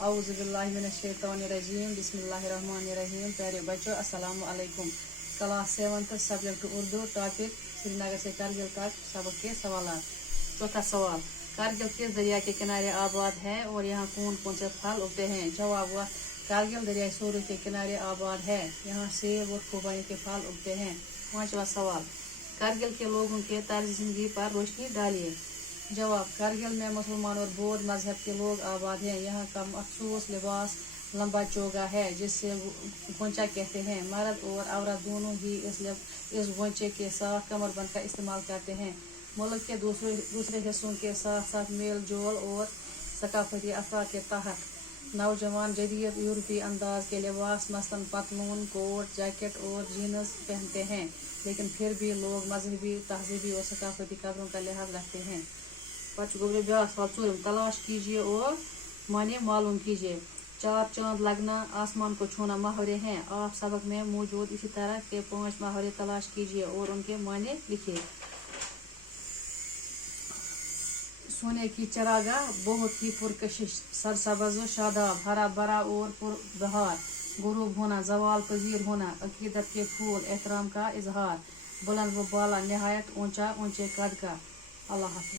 औज़ुबिल्लाहिमिनश्शैतानिर्रजीम बिस्मिल्लाहिर्रहमानिर्रहीम। प्यारे बच्चों, अस्सलाम वालेकुम। Class 7 subject Urdu, topic Srinagar से कारगिल तक सबक के सवालात। चौथा सवाल, कारगिल किस दरिया के किनारे आबाद है और यहाँ कौन कौन से फल उगते हैं? जवाब हुआ, कारगिल दरिया सूर्य के किनारे आबाद है, यहाँ सेब और खुबानी के फल उगते हैं। पांचवा सवाल, कारगिल के लोगों के तर्ज जिंदगी पर रोशनी डालिए। जवाब, कारगिल में मुसलमान और बौद्ध मजहब के लोग आबाद हैं, यहाँ का मखसूस लिबास लंबा चोगा है जिससे गोंचा कहते हैं। मर्द और औरत दोनों ही इस गोंचे के साथ कमरबंद का इस्तेमाल करते हैं। मुल्क के दूसरे हिस्सों के साथ साथ मेल जोल और सकाफती अफराद के तहत नौजवान जदीद यूरोपीय अंदाज के लिबास मसलन पतलून, कोट, जैकेट और जीन्स पहनते हैं, लेकिन फिर भी लोग मजहबी, तहजीबी और सकाफती कदरों का लिहाज रखते हैं। तलाश कीजिए और माने मालूम कीजिए। चार चांद लगना, आसमान को छूना मुहावरे हैं। आप सबक में मौजूद इसी तरह के 5 मुहावरे तलाश कीजिए और उनके माने लिखिए। सोने की चरागाह बहुत ही पुरकशिश, सरसब्ज़ व शादाब, हरा भरा और पुरबहार, गुरूब होना, जवाल पजीर होना, अकीदत के फूल, एहतराम का इजहार, बुलंद व बाला, निहायत ऊंचा, ऊंचे कद का। अल्लाह हाफ़िज़।